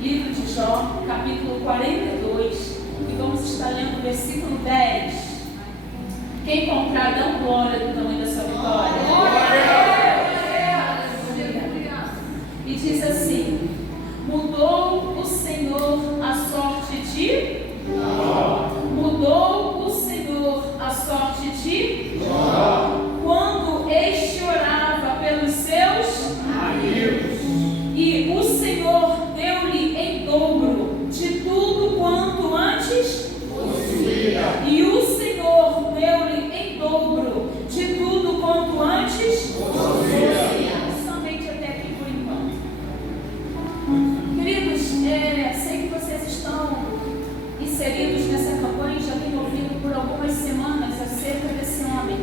livro de Jó, capítulo 42, e vamos estar lendo o versículo 10. Quem encontrar, dá glória do tamanho da sua vitória. E diz assim: mudou o Senhor a sorte de Jó. Mudou o Senhor a sorte de Jó. Quando este orava pelos seus amigos, e o Senhor deu-lhe em dobro de tudo quanto antes possuía. E o Senhor deu-lhe em dobro de tudo quanto antes possuía. Somente até aqui por enquanto. Queridos, sei que vocês estão inseridos nessa campanha, já tenho ouvido por algumas semanas acerca desse homem,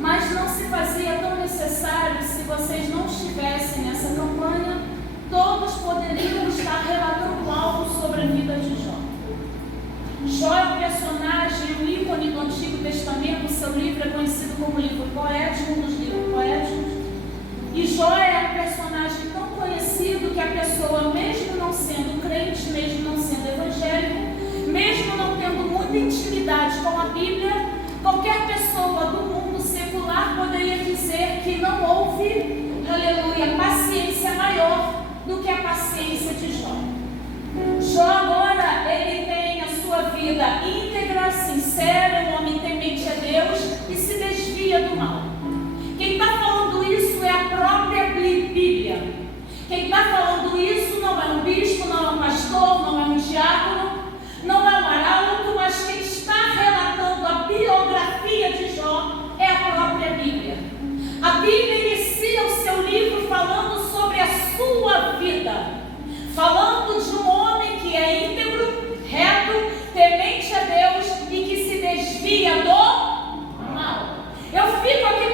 mas não se fazia tão necessário se vocês não estivessem nessa campanha. Todos poderiam estar relatando algo sobre a vida de Jó. Jó é um personagem, um ícone do Antigo Testamento. Seu livro é conhecido como livro poético, um dos livros poéticos. E Jó é um personagem tão conhecido que a pessoa, mesmo não sendo crente, mesmo não sendo evangélico, mesmo não tendo muita intimidade com a Bíblia, qualquer pessoa do mundo secular poderia dizer que não houve, aleluia, paciência maior do que a paciência de Jó. Jó agora, ele tem a sua vida íntegra, sincera, um homem temente a Deus e se desvia do mal. Quem está falando isso é a própria Bíblia. Quem está falando isso não é um bispo, não é um pastor, não é um diácono, não é um arauto, mas quem está relatando a biografia de Jó é a própria Bíblia. A Bíblia inicia o seu livro falando sobre a sua vida, falando de um homem que é íntegro, reto, temente a Deus e que se desvia do mal. Eu fico aqui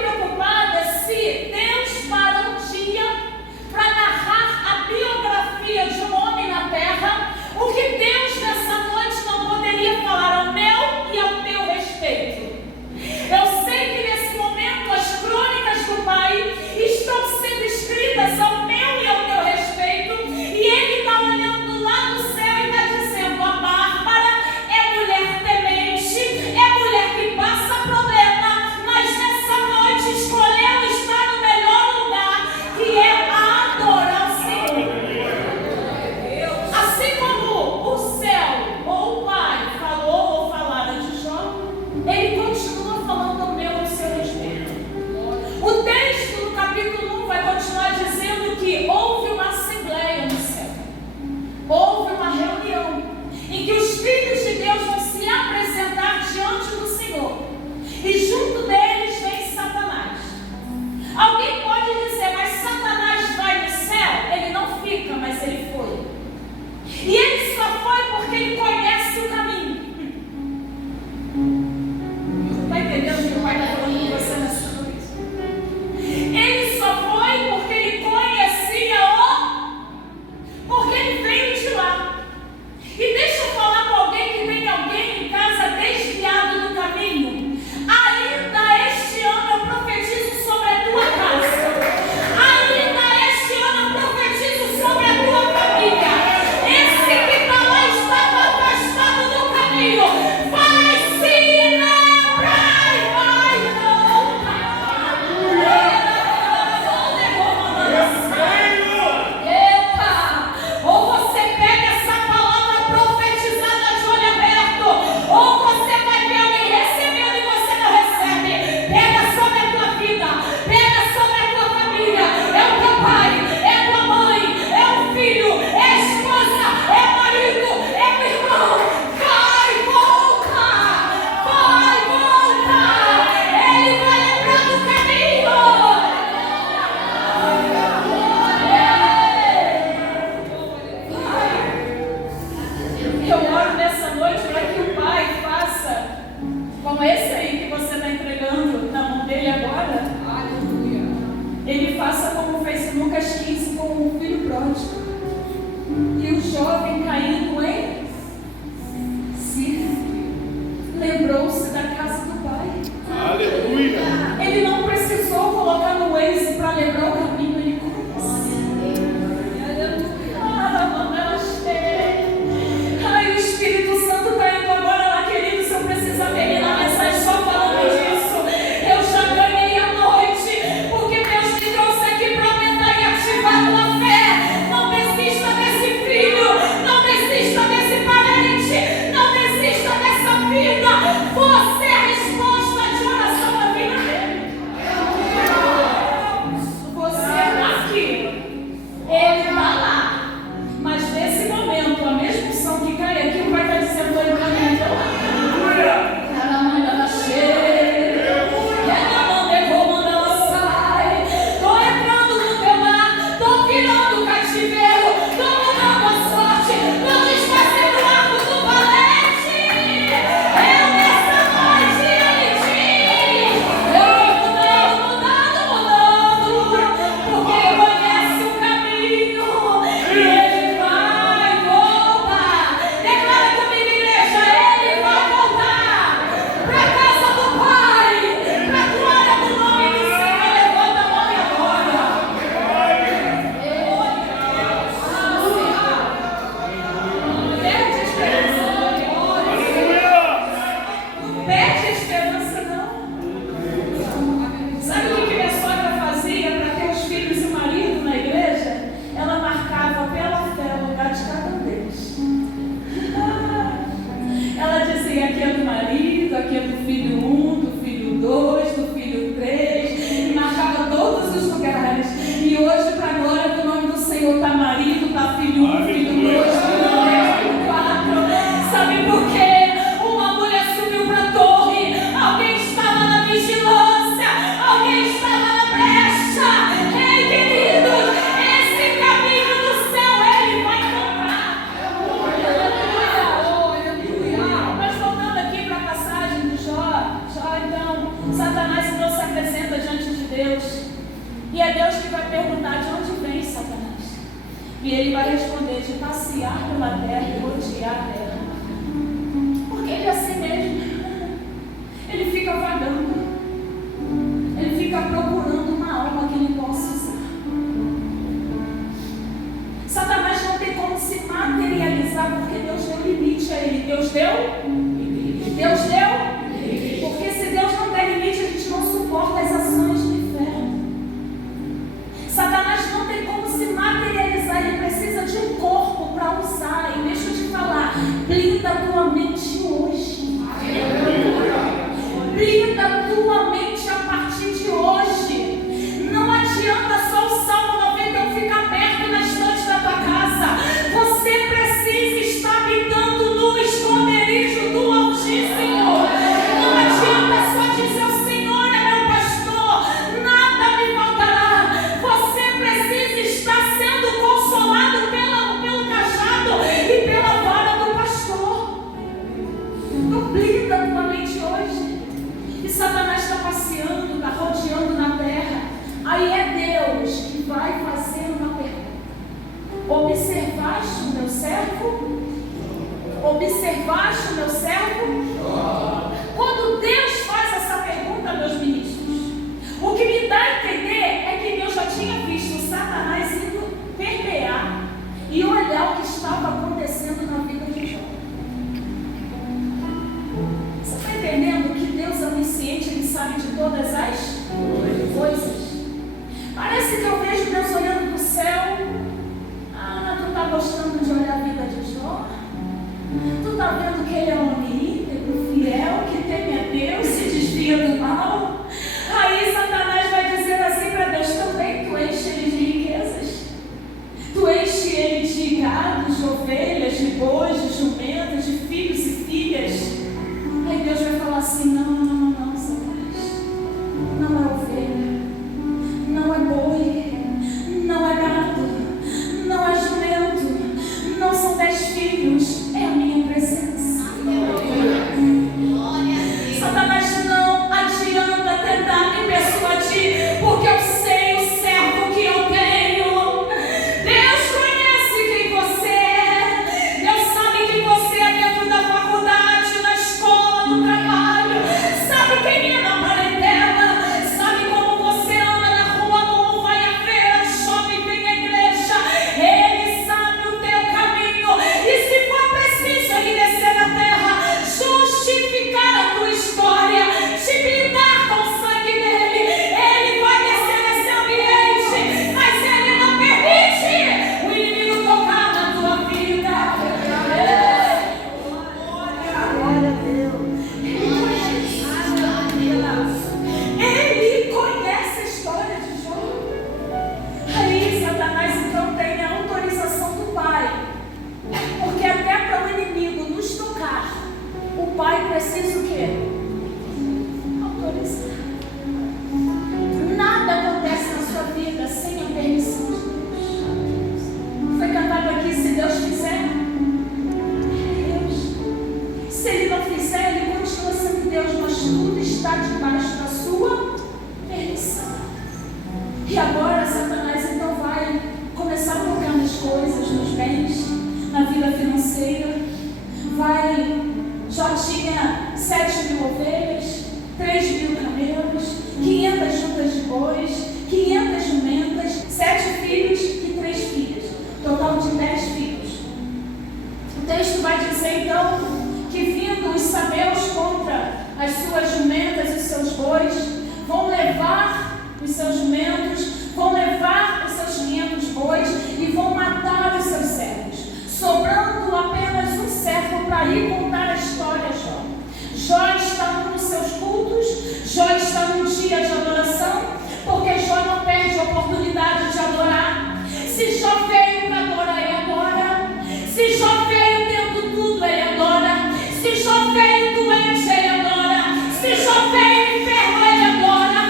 filho 1, filho 2, filho 3, filho 4. Sabe por quê? Uma mulher subiu para a torre, alguém estava na vigilância, alguém estava na brecha. Ei, queridos, esse caminho do céu ele vai comprar. Mas voltando aqui para a passagem do Jó, então, Satanás então se apresenta diante de Deus. E é Deus que vai perguntar de onde vem Satanás. E ele vai responder de passear pela terra e rodear a terra. Porque ele é assim mesmo. Ele fica vagando. Ele fica procurando uma alma que ele possa usar. Satanás não tem como se materializar porque Deus deu limite a ele. Deus deu? Deus deu? Porque se Deus não der limite, a gente não suporta as ações do inferno. Satanás não tem como se materializar, ele precisa de um corpo para usar. E deixa eu te falar, blinda a tua mente hoje. Blinda a tua mente a partir de hoje. Não adianta só o Salmo 91 ficar aberto na estante da tua casa. Você precisa estar habitando no esconderijo do Altíssimo. Não adianta só dizer: o Senhor é meu pastor, nada me faltará. Você precisa estar sendo consolado pelo cajado e pela vara do pastor. Não blinda a tua mente hoje. E Satanás está passeando, está rodeando na terra. Aí é Deus que vai fazer uma pergunta: observaste o meu servo? Observaste o meu servo? Quando Deus faz essa pergunta, meus ministros, o que me dá a entender é que Deus já tinha visto Satanás indo permear e olhar o que estava acontecendo na vida de Jó. Você está entendendo que Deus é onisciente, Ele sabe de todas as coisas? Parece que eu vejo Deus olhando do céu. Ah, tu está gostando de olhar a vida de Jó? Tu está vendo que ele é um íntegro, fiel, que teme a Deus, se desvia do mal? Aí Satanás vai dizer assim para Deus: também tu enche ele de riquezas, tu enche ele de gados, de ovelhas, de bois, de jumentas, de filhos e filhas. Aí Deus vai falar assim: não, Satanás, não é ovelha, não é boi, não é gado, não é jumento, não são 10 filhos, é a minha presença. Satanás, não adianta tentar me persuadir, porque eu sei o servo que eu tenho. Deus conhece quem você é. Deus sabe quem você é dentro da faculdade, na escola, no trabalho. Sabe quem é na parentela. Sabe como você anda na rua, como vai à feira, shopping, vem à igreja. Ele sabe o teu caminho. E se for preciso ele descer na terra, justificar a tua história, te blindar com o sangue dele, ele vai descer nesse ambiente, mas ele não permite o inimigo tocar na tua vida. Glória a Deus. Ele conhece a história de Jó. Aí Satanás então tem a autorização do Pai, porque até para o inimigo nos tocar, o Pai precisa o quê? Autorizar. Nada acontece na sua vida sem a permissão de Deus. Foi cantado aqui: se Deus fizer, é Deus. Se Ele não fizer, Ele continua sendo Deus, mas tudo está debaixo da sua permissão. E agora Satanás então vai começar a tocar nas coisas, nos bens, na vida financeira. Jó tinha 7.000 ovelhas, 3.000 camelos, 500 juntas de bois, 500 jumentas, 7 filhos e 3 filhas, total de 10 filhos. O texto vai dizer então que, vindo os sabeus contra as suas jumentas e os seus bois, vão levar os seus jumentos, vão levar os seus 500 bois e vão matar os seus servos, sobrando apenas um servo para ir contar a história a Jó. Jó está num dos seus cultos, Jó está num dia de adoração, porque Jó não perde a oportunidade de adorar. Se Jó veio para adorar e adora, veio doente, ele adora. Se Jó veio enfermo, ele adora.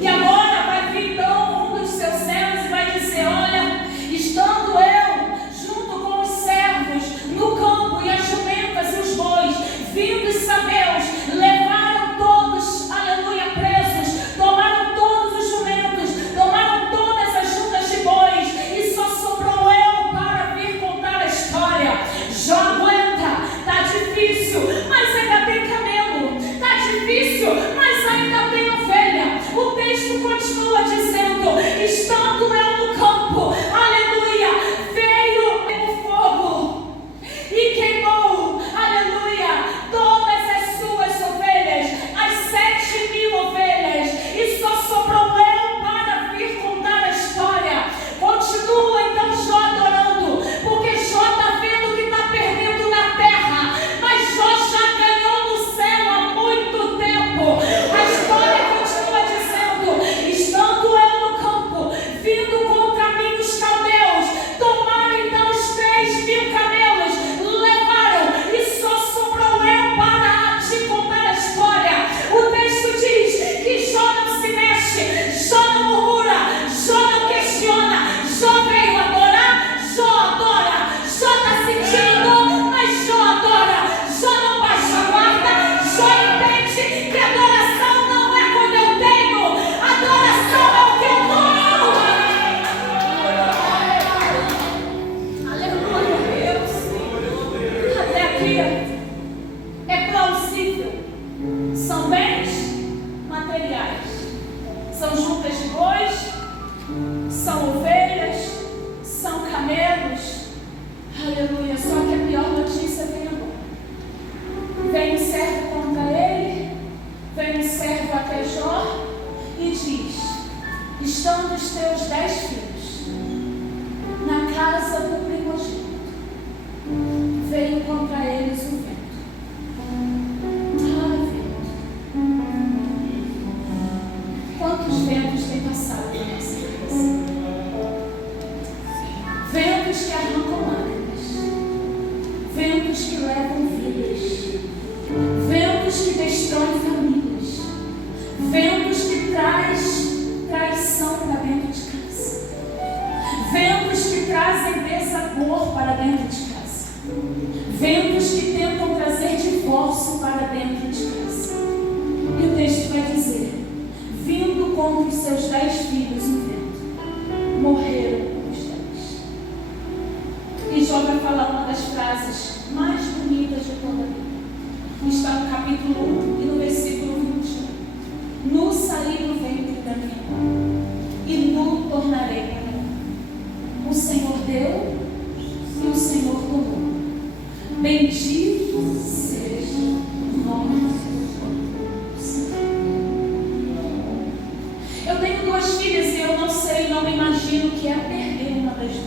E agora vai vir então um dos seus servos e vai dizer: olha, estando eu junto com os servos no campo e as jumentas e os bois, vindo os sabeus, levaram todos, aleluia, presos, tomaram todos os jumentos, tomaram todas as juntas de bois, e só sobrou eu para vir contar a história. Jó aguenta, tá difícil, mas ainda tem camelo, tá difícil, mas ainda tem ovelha. O texto continua dizendo: estando eu no campo, aleluia, veio o fogo e queimou, aleluia, todas as suas ovelhas, as 7.000 ovelhas, e só sobrou eu para vir contar a história. Continua então Jó adorando, porque Jó está vendo que está perdendo na terra, mas Jó já ganhou no céu há muito tempo. A história continua dizendo: estando eu no campo, vindo contra mim os caldeus, tomaram então os 3.000 camelos, levaram, e só sobrou eu para te contar a história. O texto diz que Jó não se mexe, Jó não murmura, Jó não questiona. Jó veio adorar, Jó adora. Jó está sentindo, mas Jó adora. Jó não baixa a guarda, Jó entende que adoração não é quando eu tenho, adoração é o que eu dou. Aleluia. Até aqui é plausível. São bens materiais, são juntas de bois, são ovelhas, são camelos. Aleluia. Só que a pior notícia vem agora. Vem um servo contra ele, vem um servo até Jó e diz: estando os teus 10 filhos na casa do primogênito, veio contra eles o vento. Quantos ventos têm passado na nossa cabeça? Ventos que arrancam lágrimas, ventos que levam vidas, ventos que destroem famílias, ventos que trazem traição para dentro de casa, ventos que trazem desamor para dentro de casa, ventos que tentam trazer divórcio para dentro de casa. E o texto vai dizer: vindo contra os seus 10 filhos no vento, morreram os 10. E Jó vai falar uma das frases mais bonitas de toda a Bíblia. Está no capítulo 1 e no versículo 21. Nu saí do ventre da minha mãe, e nu tornarei para mim. O Senhor deu e o Senhor tomou. Bendito seja o nome do Senhor. Eu tenho 2 filhas e eu não sei, não me imagino o que é perder uma das 2.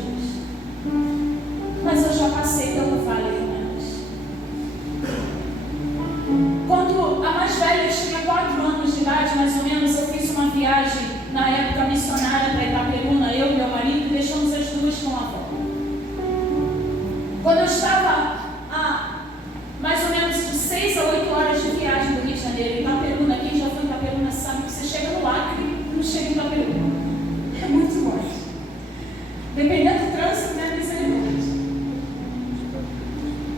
Mas eu já passei pelo vale com elas. Quando a mais velha tinha 4 anos de idade, mais ou menos, eu fiz uma viagem, na época missionária, para Itaperuna, eu e meu marido, e deixamos as 2 com a avó. Quando eu estava a mais ou menos de 6 a 8 horas de viagem do Rio de Janeiro, Itaperuna, quem já foi em Itaperuna sabe que você chega no Acre e não chega em Itaperuna. É muito longe. Dependendo do trânsito, né, misericórdia.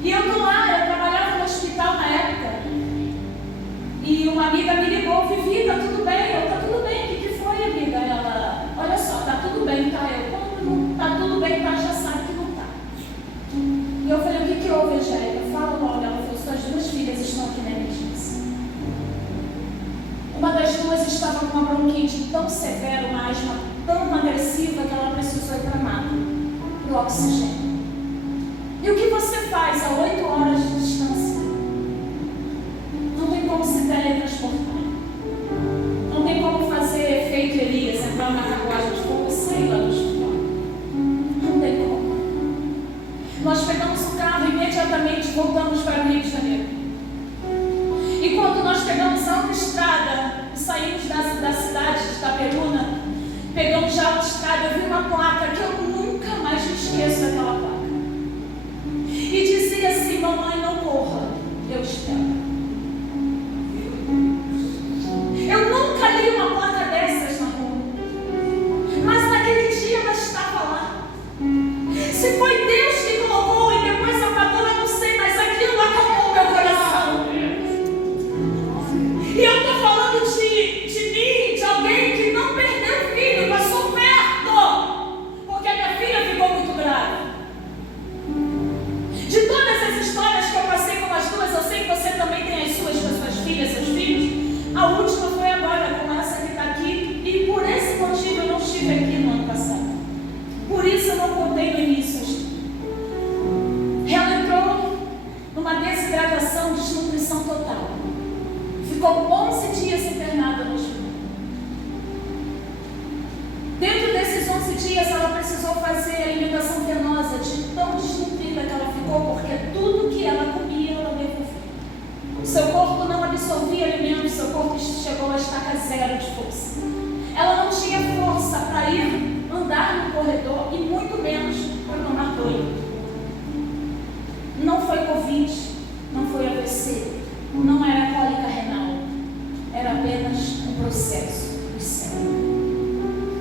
E eu tô lá, eu trabalhava no hospital na época, e uma amiga me ligou: Vivi, tá tudo bem? Eu: tá tudo bem, o que foi, amiga? Ela: olha só, tá tudo bem, tá? Eu: quando não tá tudo bem, tá? Já sabe que não tá. E eu falei: o que houve, Angélica? Fala logo. Ela falou: suas 2 filhas estão aqui na emergência. Uma das 2 estava com uma bronquite tão severa, uma asma tão agressiva, que ela precisou ir para a maca, para o oxigênio. E o que você faz a 8 horas de distância? Não tem como se teletransportar. Não tem como fazer feito Elias, entrar na carruagem de fogo e sair lá no hospital. Não tem como. Nós pegamos o carro e imediatamente voltamos para o Rio de Janeiro. E quando nós pegamos a autoestrada e saímos da cidade de Itaperuna, pegamos a autoestrada, eu vi uma placa que eu nunca mais me esqueço daquela placa. E dizia assim: mamãe, não corra. Eu Se foi Deus que colocou e depois apagou, eu não sei, mas aquilo acalmou meu coração. E eu estou falando de mim, de alguém que não perdeu filho, passou perto, porque a minha filha ficou muito grave. De todas as histórias que eu passei com as duas, eu sei que você também tem as suas com as suas filhas, seus filhos. A última foi agora, com essa que está aqui, e por esse motivo eu não estive aqui no ano passado. Por isso eu não contei no início. Ela entrou numa desidratação, desnutrição total. Ficou 11 dias internada no hospital. Dentro desses 11 dias ela precisou fazer alimentação venosa, de tão desnutrida que ela ficou, porque tudo que ela comia ela devolvia. Seu corpo não absorvia alimentos, seu corpo chegou a estaca zero de força. Ela não tinha força para ir andar no corredor e muito menos para tomar banho. Não foi Covid, não foi AVC, não era cólica renal, era apenas um processo do céu,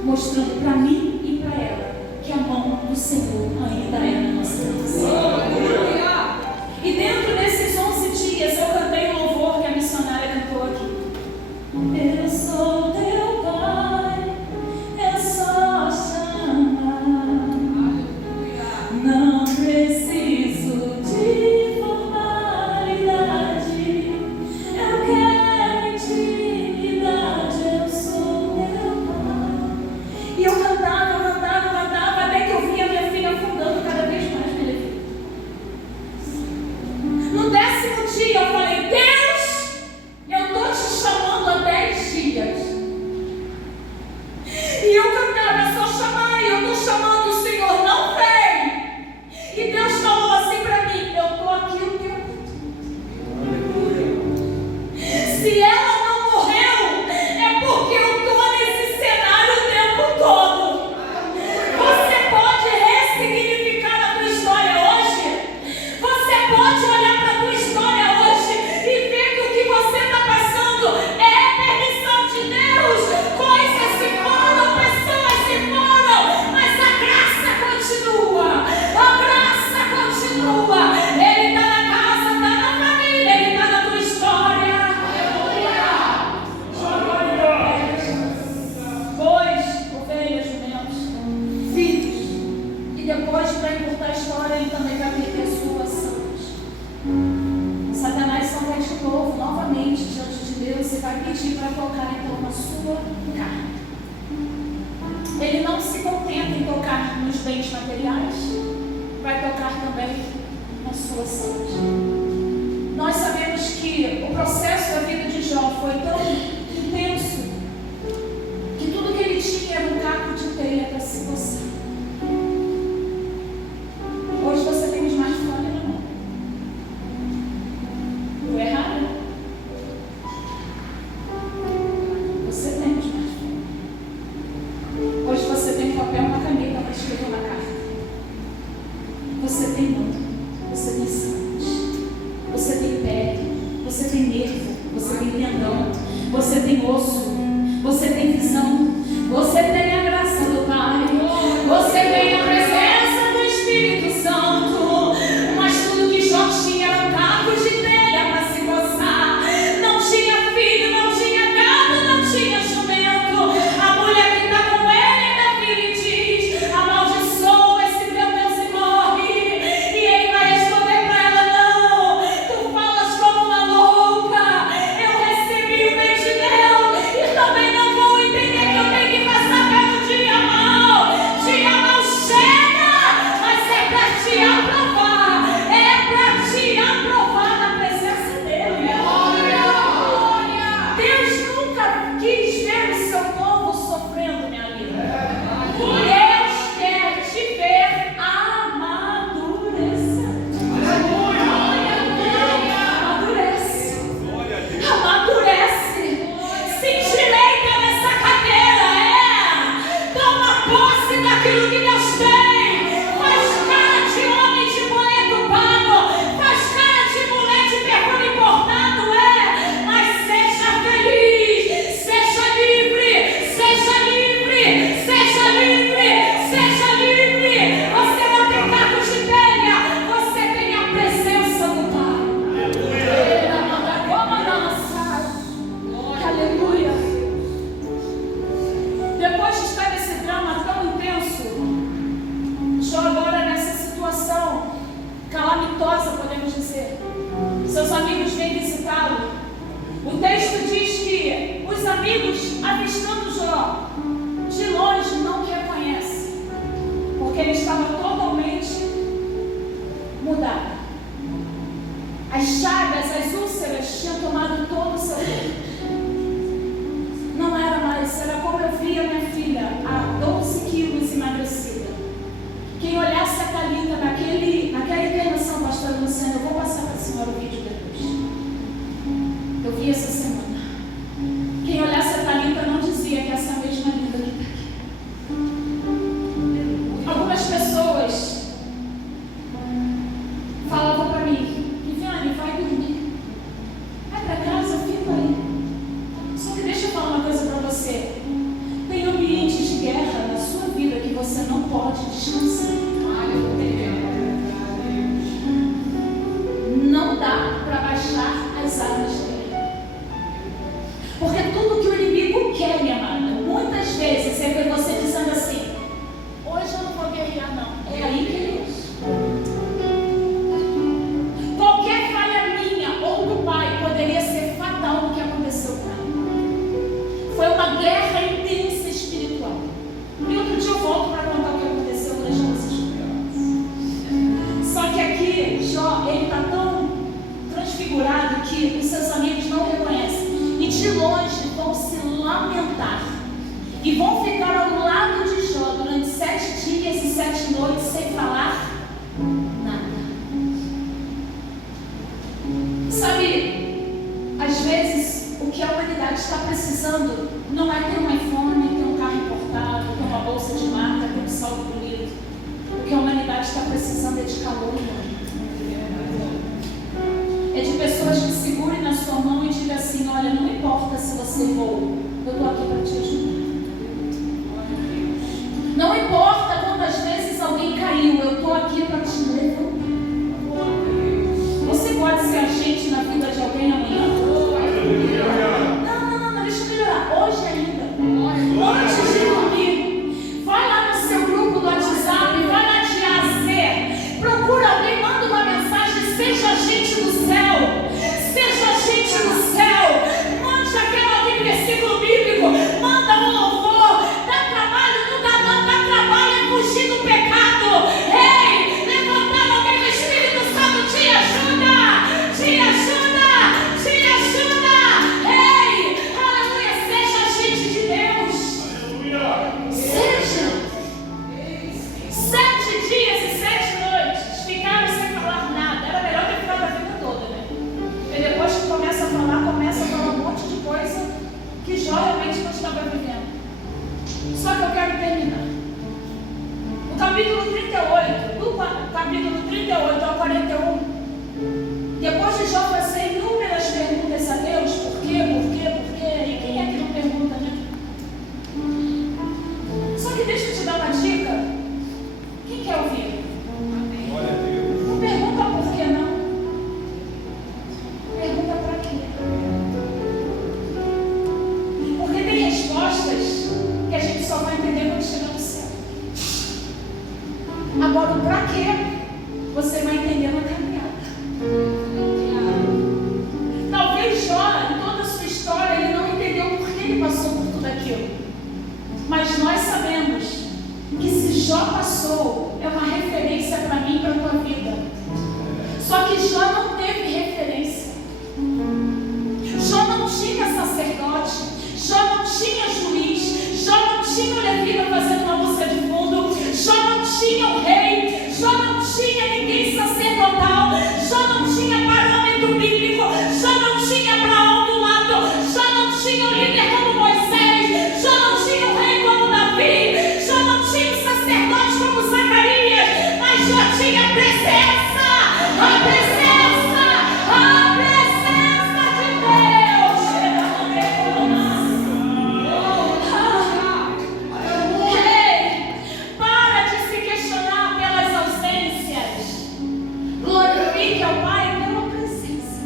mostrando para mim e para ela que a mão do Senhor ainda é na nossa vida. E dentro desses 11 dias eu cantei o louvor que a missionária cantou aqui. Eu sou teu Pai, é só chamar. Não preciso de formalidade, eu quero intimidade, eu sou teu Pai. E eu cantava, até que eu via minha filha afundando cada vez mais, minha filha. No 10º dia eu falei, Deus, eu estou te chamando há 10 dias. E eu cantava, é só chamar, e eu estou chamando o Senhor, não vem. E Deus falou assim para mim, eu estou aqui o tempo todo. Se ela não morreu, é porque eu estou nesse cenário o tempo todo. Você pode ressignificar a tua história hoje. Você pode olhar para a tua história hoje e ver que o que você está passando é permissão de Deus. Coisas se foram, pessoas se foram, mas a graça continua. A graça continua. Ele está na casa, está na família, Ele está na tua história. Bois, ovelhas, jumentos, filhos. E depois, para encurtar a história, Ele também vai perder suas santos. Satanás só vai de novo, novamente, diante de Deus e vai pedir para tocar então na sua carne. Ele não se contenta em tocar nos bens materiais, vai tocar também na sua saúde. Nós sabemos que o processo da vida de Jó foi tão intenso que tudo que ele tinha era um caco de telha para se coçar. Hoje você tem um smartphone na mão. Estou errado? Você tem um smartphone. Hoje você tem papel, uma caneta para escrever uma carta. Você tem mão, você tem saúde, você tem pele, você tem nervo, você tem tendão, você tem osso, você tem visão, você tem a graça do Pai, você tem a presença do Espírito Santo. Mas tudo que Jó tinha eram cacos de telha para se coçar. Não tinha filho, não tinha gado, não tinha jumento. A mulher que está com ele ainda vira e diz: amaldiçoa esse teu Deus e morre. E ele vai responder para ela: não, tu falas como uma louca. Eu recebi o bem de Deus e também não vou entender que eu tenho que passar pelo dia mal. Dia mal chega, mas é para te aprovar. É para te aprovar na presença dele. Deus nunca quis ver o seu povo sofrendo, minha amiga. Deus quer te ver amadurecer. Amadurece. Amadurece. Se endireita nessa cadeira. Toma posse daquilo que Deus tem. Faz cara de homem de boleto pago. Faz cara de mulher de perfume importado. Mas seja feliz. Seja livre. Seja livre. Seja livre. Seja livre. Você não tem O texto diz que os amigos, avistando Jó, de longe não o reconhecem, porque ele estava totalmente mudado. As chagas, as úlceras tinham tomado todo o seu corpo. Não era mais, era como eu via minha filha, a 12 quilos emagrecida. Quem olhasse a Thalita naquela internação, pastora Luciana, eu vou passar para a senhora o vídeo depois. Eu vi essa semana. Quem olhasse a Thalita não dizia que essa mesma linda que está aqui. Algumas pessoas falavam para mim: Viviane, vai dormir. Vai para casa, fica aí. Só que deixa eu falar uma coisa para você. Tem ambientes de guerra na sua vida que você não pode descansar. Não dá para baixar as armas dele. Porque tudo que o inimigo quer, minha amada, muitas vezes é ver você dizendo assim: hoje eu não vou guerrear, não. É aí que ele usa. Qualquer falha minha ou do pai poderia ser fatal no que aconteceu com ela. Foi uma guerra intensa espiritual. E outro dia eu volto para contar o que aconteceu, vou deixar vocês curiosos. Só que aqui, Jó, ele está tão transfigurado que os seus amigos não reconhecem. E de longe vão se lamentar. E vão ficar ao lado de Jó durante 7 dias e 7 noites sem falar nada. Sabe, às vezes o que a humanidade está precisando não é ter um iPhone, ter um carro importado, ter uma bolsa de marca, ter um saldo bonito. O que a humanidade está precisando é de calor, é de pessoas que segurem na sua mão e digam assim: olha, não importa se você errou, eu estou aqui para te ajudar. Não importa quantas vezes alguém caiu, eu estou aqui para te levantar. Você pode ser agente na vida de alguém amanhã? Não, deixa eu melhorar. Hoje ainda. Antes de dormir, vai lá no seu grupo do WhatsApp, vai lá de A a Z, procura alguém, manda uma mensagem: seja agente do céu, seja agente do céu, mande aquele versículo bíblico, manda um louvor, dá trabalho, não dá não, dá trabalho, é fugir do pecado. Ei, levantar alguém do Espírito Santo, te ajuda, te ajuda, te ajuda. Ei, aleluia, seja agente de Deus, seja. 7 dias e 7 noites ficaram sem falar nada. Era melhor ter ficado a vida toda, né? Porque depois que começa a falar um monte de coisa que Jó realmente não estava vivendo. Só que eu quero terminar. O capítulo 38, do capítulo 38 ao 41, depois de Jó fazer inúmeras perguntas a Deus: por quê? E quem é que não pergunta, né? Só que deixa eu te dar uma dica. Quem quer ouvir? Não pergunta por que não. Pergunta para quê. Porque tem respostas que a gente só vai entender quando chegar no céu. Agora, o para quê você vai entender na caminhada. Talvez Jó, em toda a sua história, ele não entendeu por que ele passou por tudo aquilo. Mas nós sabemos que se Jó passou, é uma referência para mim e para a tua vida. Só que Jó não teve referência. Jó não tinha sacerdote, Jó não tinha juiz, Jó não tinha o levita fazendo uma música de fundo, Jó não tinha o rei, Jó não tinha ninguém sacerdotal, Jó não tinha parâmetro bíblico, Jó não tinha Abraão do lado, Jó não tinha o líder como Moisés, Jó não tinha o rei como Davi, Jó não tinha o sacerdote como Zacarias, mas Jó tinha a presença de Deus. Ei, para de se questionar pelas ausências. Glorifique ao Pai pela presença.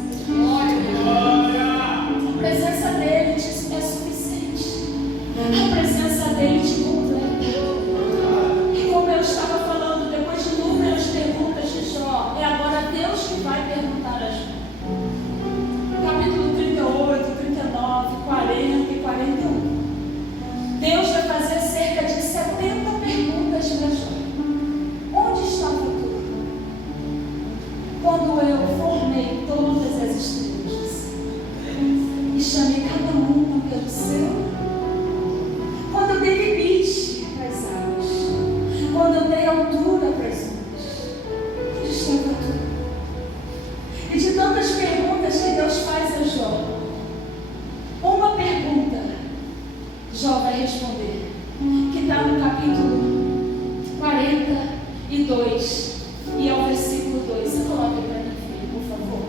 e 2. E ao versículo 2. Você coloca para mim, filho, por favor,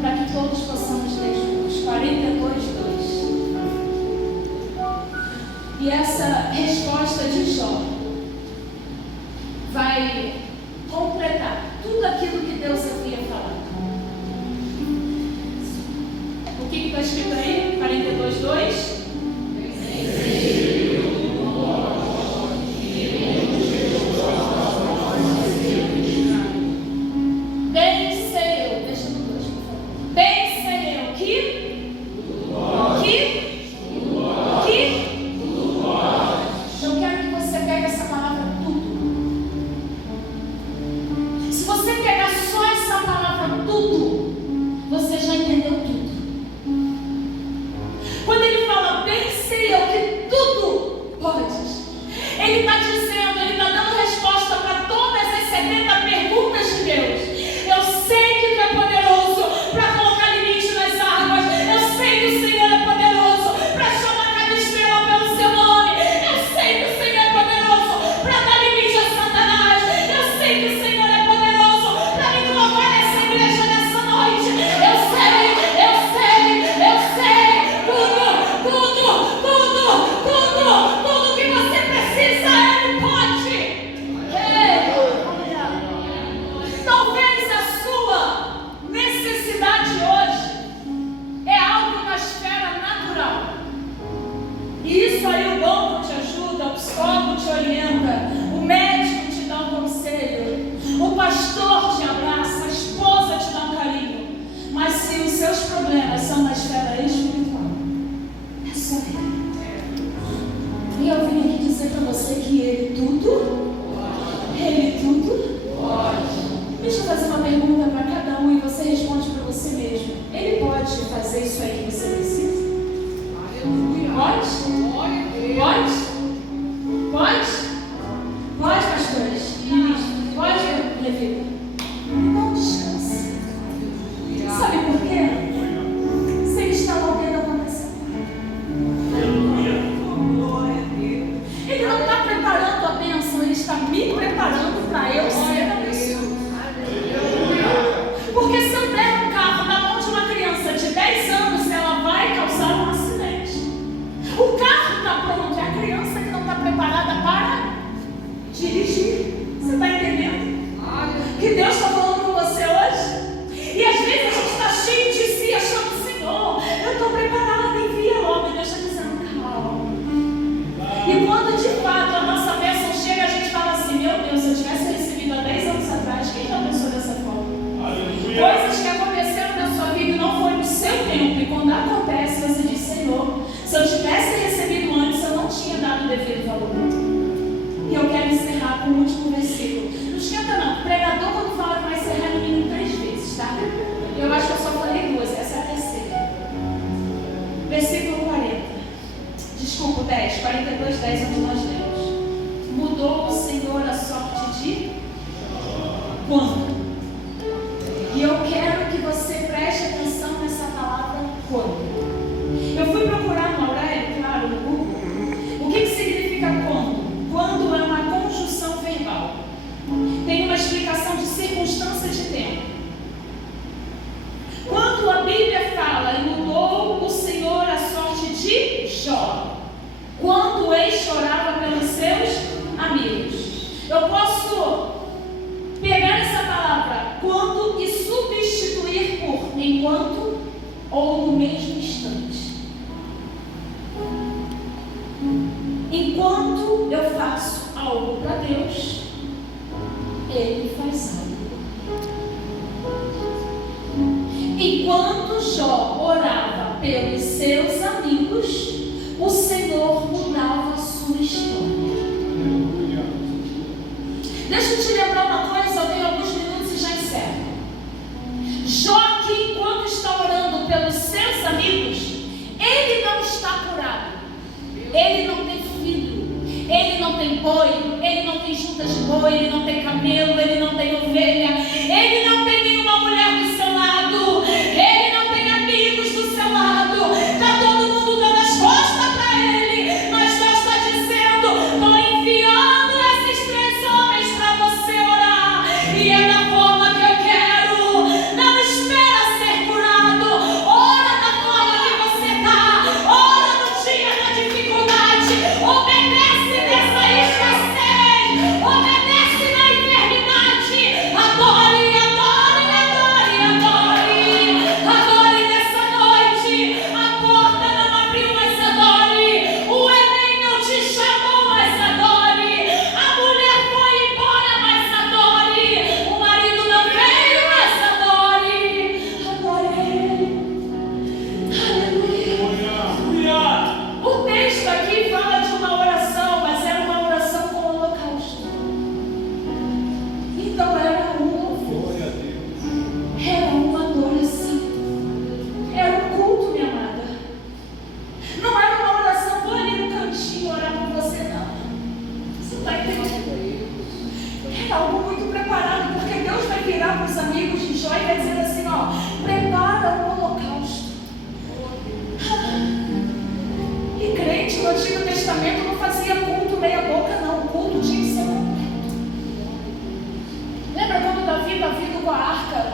para que todos possamos ler juntos. 42, 2. E essa resposta de Jó vai completar tudo aquilo que Deus havia falado. O que está escrito aí? 42, 2. Versículo 40. Desculpa, 10. 42, 10, onde nós lemos. Mudou o Senhor a sorte de quando? E eu quero que você preste atenção nessa palavra quando. Eu fui procurar no Aurélio, claro, no Google, o que significa quando? Quando é uma conjunção verbal. Tem uma explicação de circunstância de tempo. Quando a Bíblia fala e mudou o Senhor a sorte de Jó, quando ele chorava pelos seus amigos, eu posso pegar essa palavra quando e substituir por enquanto ou no mesmo instante. Enquanto eu faço algo para Deus, Ele faz algo. Enquanto Jó orava pelos seus amigos, o Senhor mudava a sua história. Deixa eu te lembrar uma coisa, eu tenho alguns minutos e já encerro. Jó aqui, enquanto está orando pelos seus amigos, ele não está curado. Ele não tem filho, ele não tem boi, ele não tem juntas de boi, ele não tem camelo, ele não tem ovelha, ele não tem nenhuma mulher do seu lado, ele não tem amigos do seu lado, está todo mundo dando as costas para ele, mas Deus está dizendo: estou enviando esses 3 homens para você orar. algo muito preparado, porque Deus vai virar para os amigos de Jó e vai dizer assim, ó, prepara o holocausto. E crente no Antigo Testamento não fazia culto meia boca, não. O culto tinha que ser completo. Lembra quando Davi indo com a arca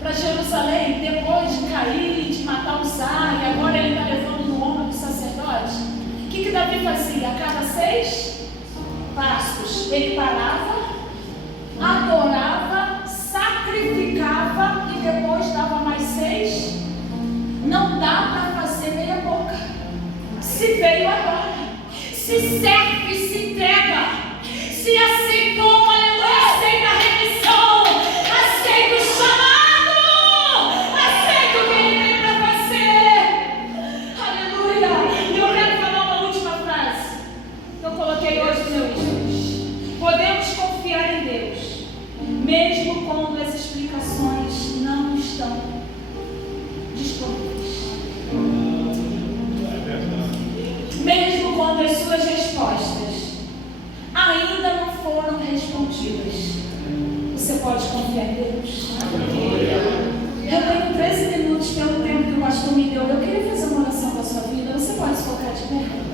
para Jerusalém, depois de cair, de matar o Zar, e agora ele está levando no ombro do sacerdote? O que Davi fazia? A cada 6 passos ele parava, adorava, sacrificava e depois dava mais 6. Não dá para fazer meia boca. Se veio, adora. Se serve, se entrega. Se aceitou, aleluia, aceita a remissão, aceita o chamado, aceita o que ele tem para fazer. Aleluia. E eu quero falar uma última frase que eu coloquei hoje no meu Deus. Podemos confiar em Deus, mesmo quando as explicações não estão disponíveis. Mesmo quando as suas respostas ainda não foram respondidas, você pode confiar em Deus. Eu tenho 13 minutos pelo tempo que o pastor me deu. Eu queria fazer uma oração com a sua vida. Você pode se colocar de pé?